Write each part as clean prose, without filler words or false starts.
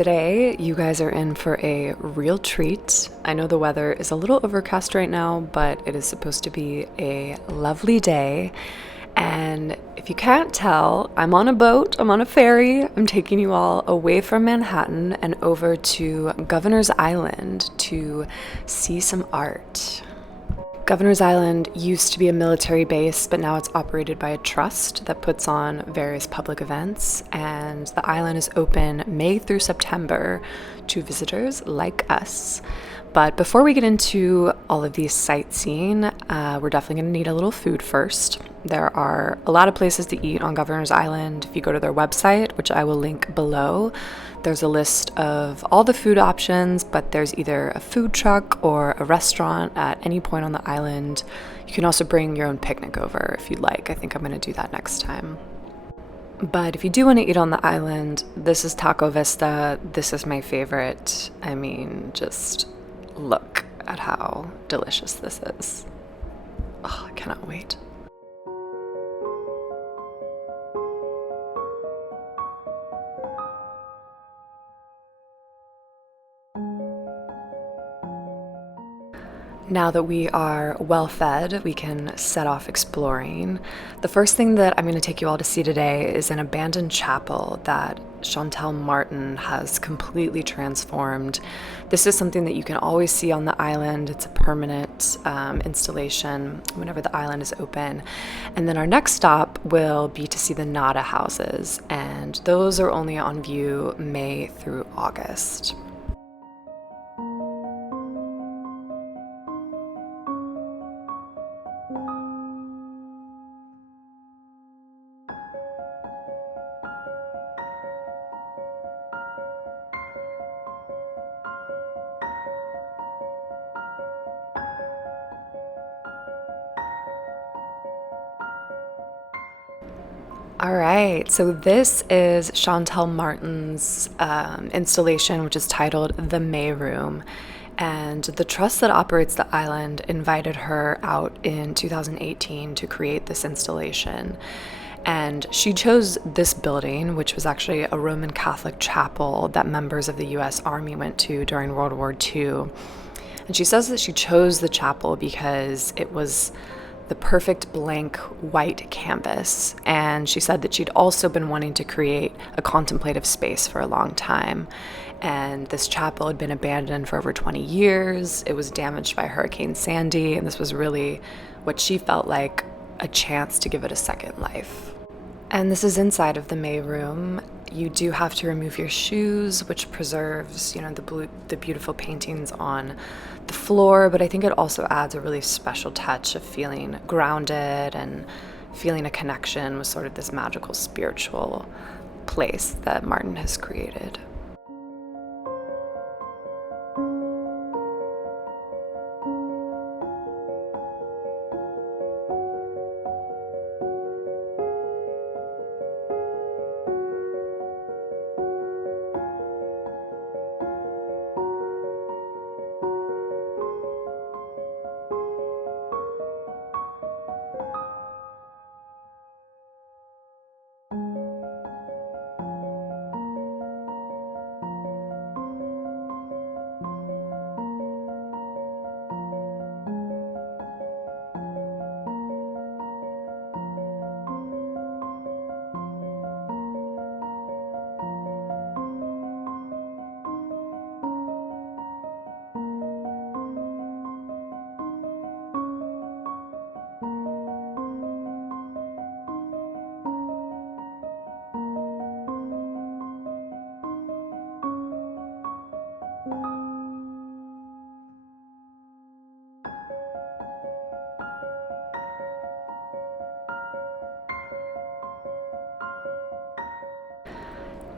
Today, you guys are in for a real treat. I know the weather is a little overcast right now, but it is supposed to be a lovely day. And if you can't tell, I'm on a boat, I'm on a ferry. I'm taking you all away from Manhattan and over to Governor's Island to see some art. Governor's Island used to be a military base, but now it's operated by a trust that puts on various public events, and the island is open May through September to visitors like us. But before we get into all of these sightseeing, we're definitely going to need a little food first. There are a lot of places to eat on Governor's Island. If you go to their website, which I will link below, there's a list of all the food options, but there's either a food truck or a restaurant at any point on the island. You can also bring your own picnic over if you'd like. I think I'm going to do that next time. But if you do want to eat on the island, this is Taco Vista. This is my favorite. I mean, just look at how delicious this is. Oh, I cannot wait. Now that we are well fed, we can set off exploring. The first thing that I'm going to take you all to see today is an abandoned chapel that Shantell Martin has completely transformed. This is something that you can always see on the island. It's a permanent installation whenever the island is open. And then our next stop will be to see the Nada houses, and those are only on view May through August. All right, so this is Shantell Martin's installation, which is titled The May Room. And the trust that operates the island invited her out in 2018 to create this installation. And she chose this building, which was actually a Roman Catholic chapel that members of the U.S. Army went to during World War II. And she says that she chose the chapel because it was the perfect blank white canvas. And she said that she'd also been wanting to create a contemplative space for a long time. And this chapel had been abandoned for over 20 years. It was damaged by Hurricane Sandy, and this was really what she felt like a chance to give it a second life. And this is inside of the May Room. You do have to remove your shoes, which preserves, the beautiful paintings on the floor, but I think it also adds a really special touch of feeling grounded and feeling a connection with sort of this magical spiritual place that Martin has created.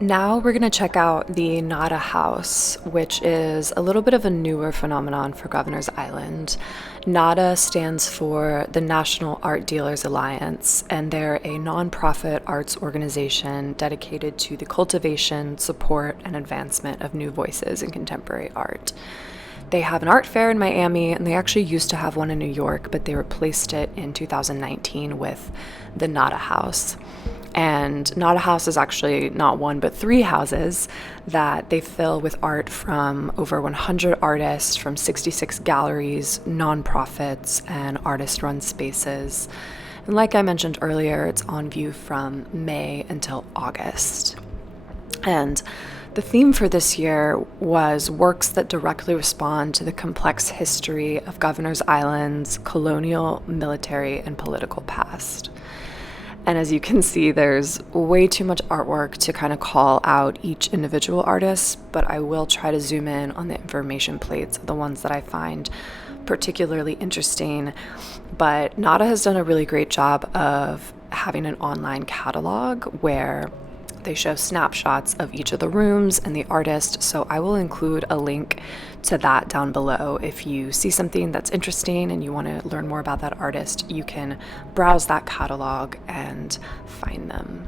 Now we're going to check out the Nada House, which is a little bit of a newer phenomenon for Governor's Island. Nada stands for the National Art Dealers Alliance, and they're a nonprofit arts organization dedicated to the cultivation, support, and advancement of new voices in contemporary art. They have an art fair in Miami, and they actually used to have one in New York, but they replaced it in 2019 with the Nada House. And Not a House is actually not one, but 3 houses that they fill with art from over 100 artists from 66 galleries, nonprofits, and artist-run spaces. And like I mentioned earlier, it's on view from May until August. And the theme for this year was works that directly respond to the complex history of Governor's Island's colonial, military, and political past. And as you can see, there's way too much artwork to kind of call out each individual artist, but I will try to zoom in on the information plates of the ones that I find particularly interesting. But NADA has done a really great job of having an online catalog where they show snapshots of each of the rooms and the artist, so I will include a link to that down below. If you see something that's interesting and you want to learn more about that artist, you can browse that catalog and find them.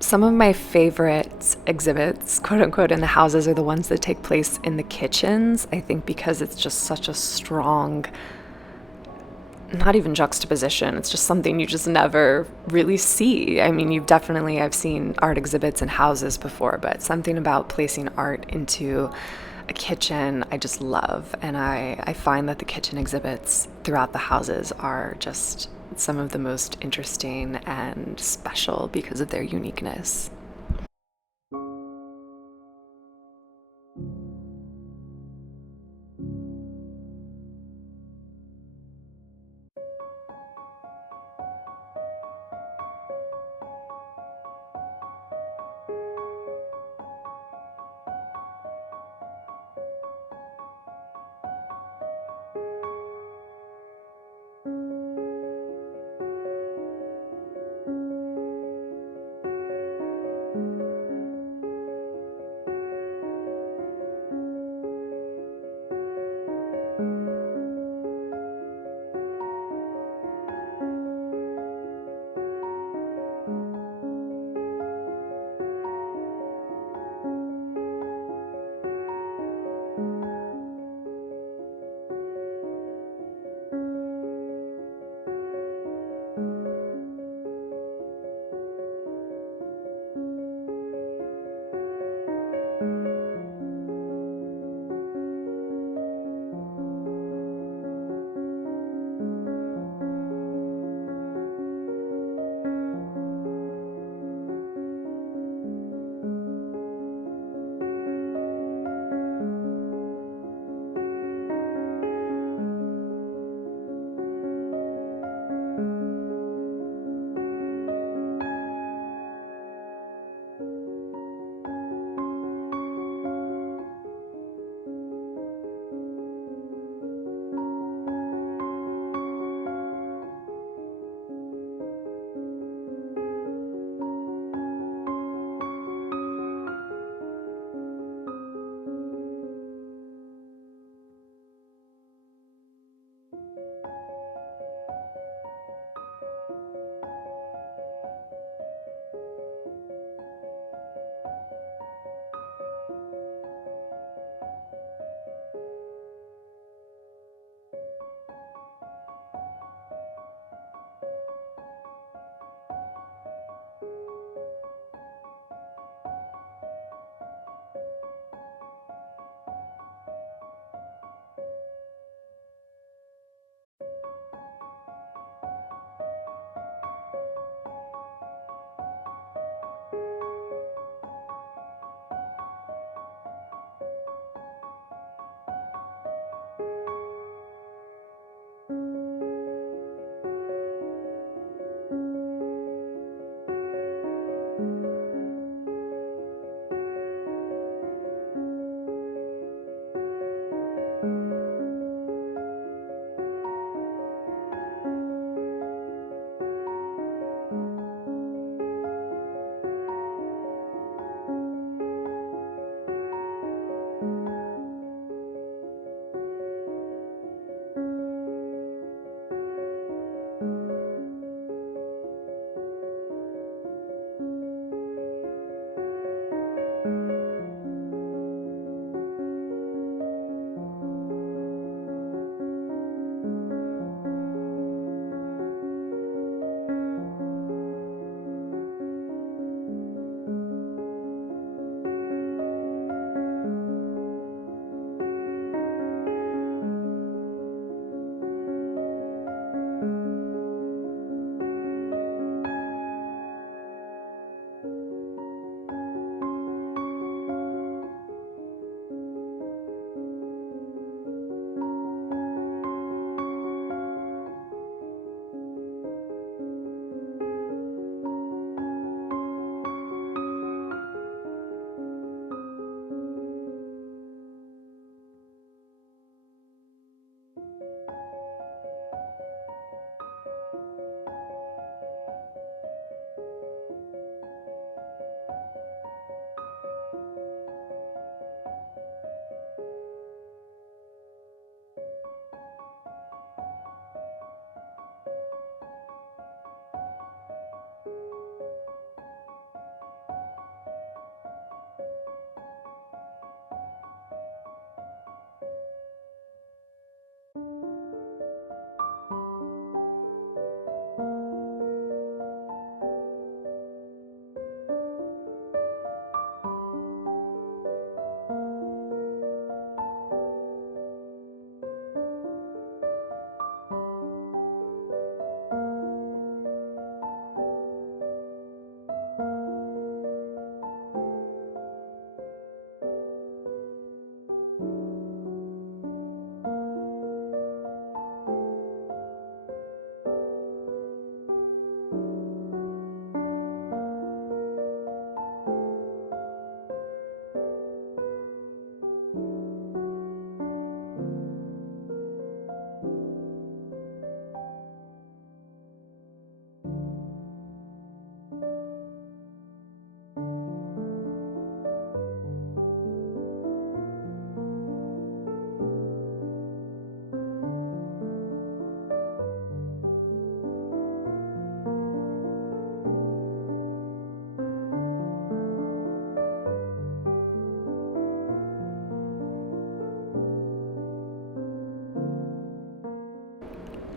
Some of my favorite exhibits, quote unquote, in the houses are the ones that take place in the kitchens. I think because it's just such a strong, not even juxtaposition, it's just something you just never really see. I mean, I've seen art exhibits in houses before, but something about placing art into a kitchen I just love. And I find that the kitchen exhibits throughout the houses are just some of the most interesting and special because of their uniqueness.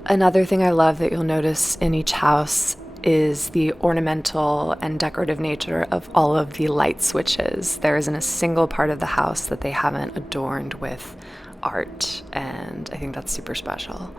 Another thing I love that you'll notice in each house is the ornamental and decorative nature of all of the light switches. There isn't a single part of the house that they haven't adorned with art, and I think that's super special.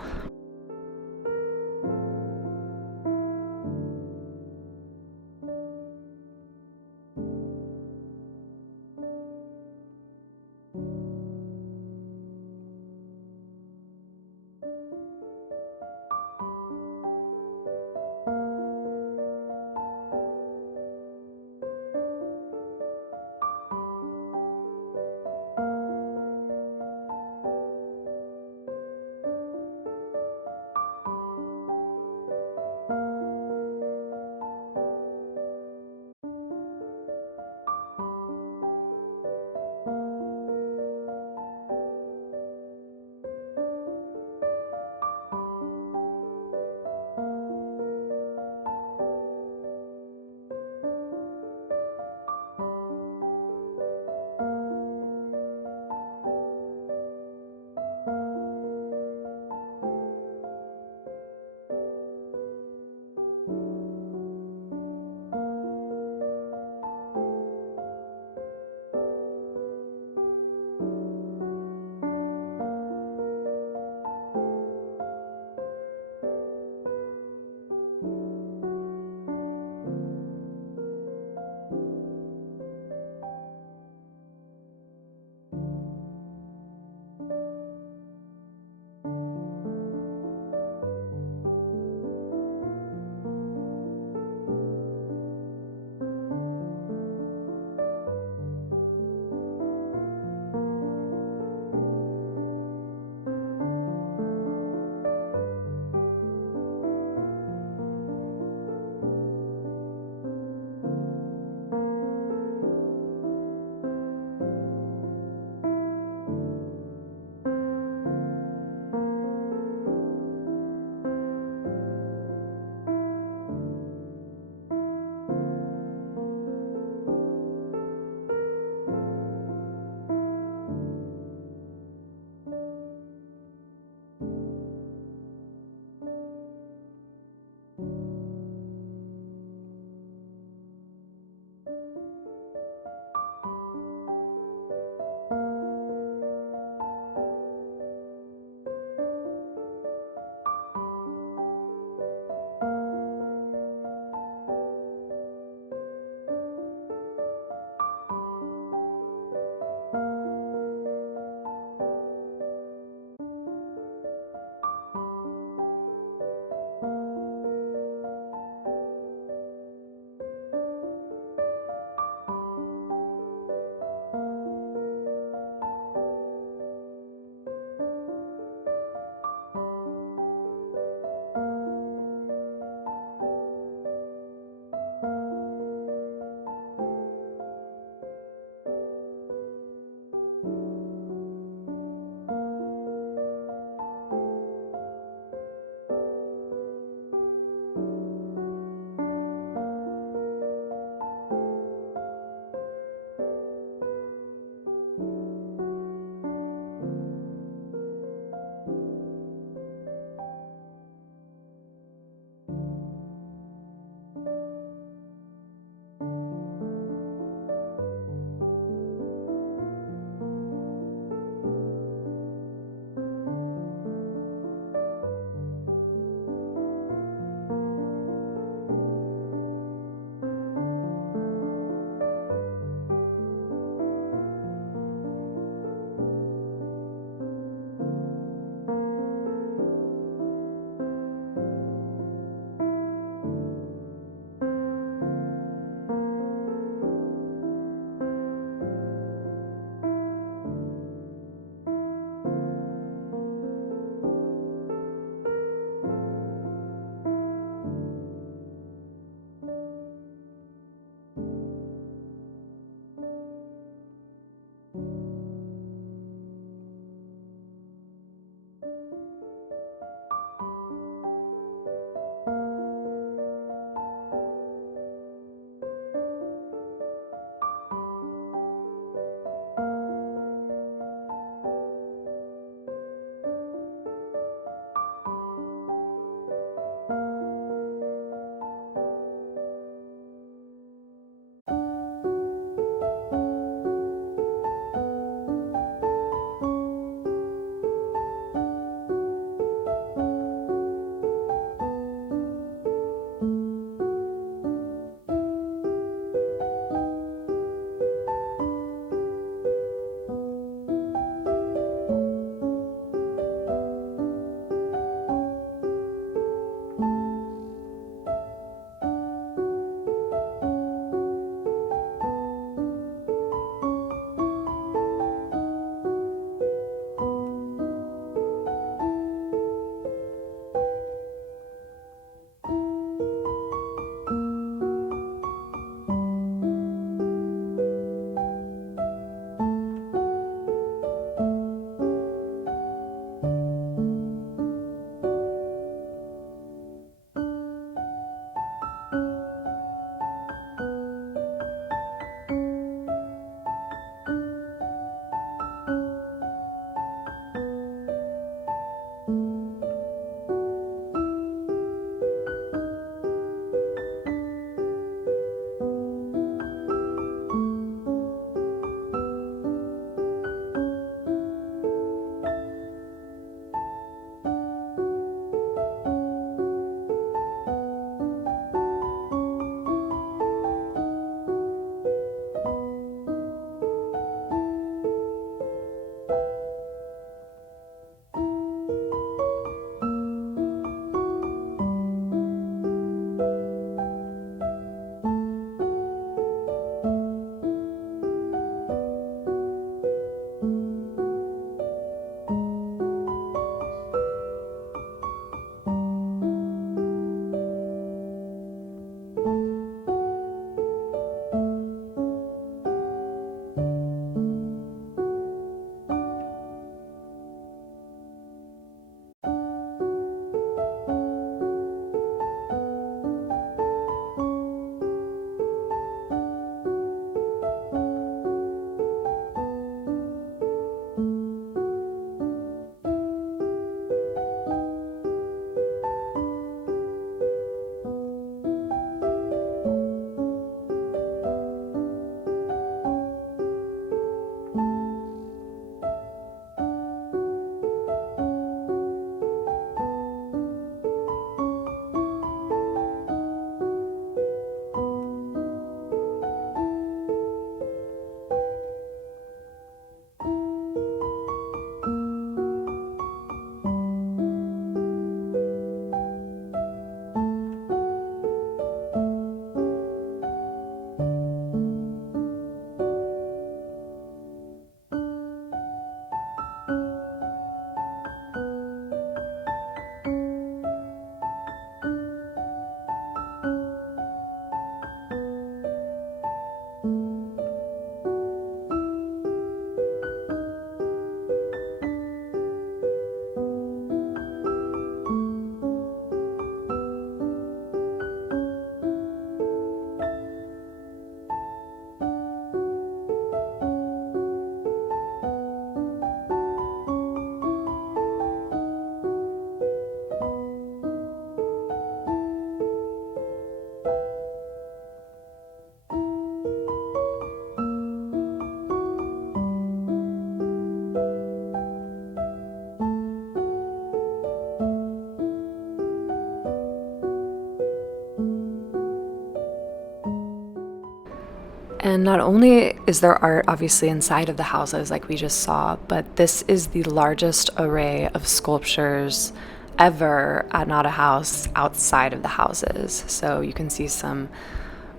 And not only is there art obviously inside of the houses like we just saw, but this is the largest array of sculptures ever at Not a House outside of the houses. So you can see some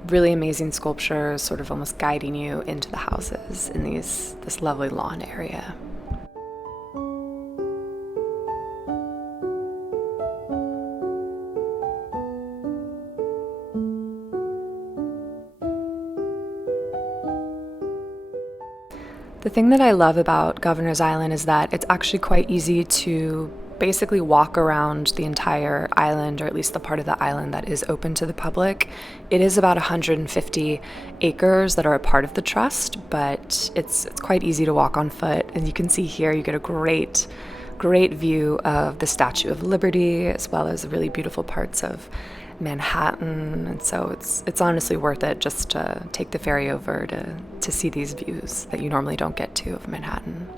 really amazing sculptures sort of almost guiding you into the houses in this lovely lawn area. The thing that I love about Governor's Island is that it's actually quite easy to basically walk around the entire island, or at least the part of the island that is open to the public. It is about 150 acres that are a part of the trust, but it's quite easy to walk on foot. And you can see here, you get a great view of the Statue of Liberty, as well as really beautiful parts of Manhattan. And so it's honestly worth it just to take the ferry over to see these views that you normally don't get to of Manhattan.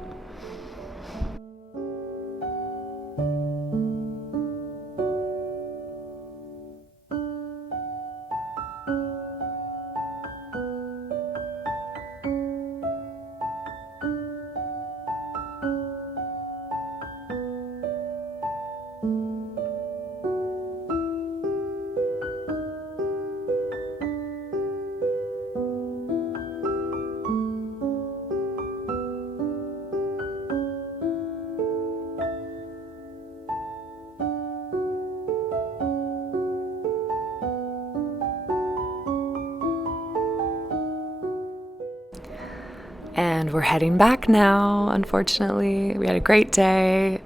And we're heading back now, unfortunately. We had a great day.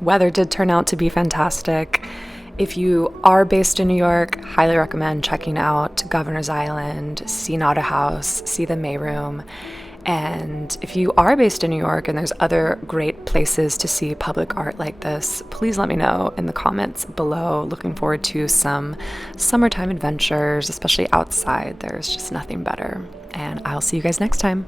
Weather did turn out to be fantastic. If you are based in New York, highly recommend checking out Governor's Island, see Not a House, see the Mayroom. And if you are based in New York and there's other great places to see public art like this, please let me know in the comments below. Looking forward to some summertime adventures, especially outside. There's just nothing better. And I'll see you guys next time.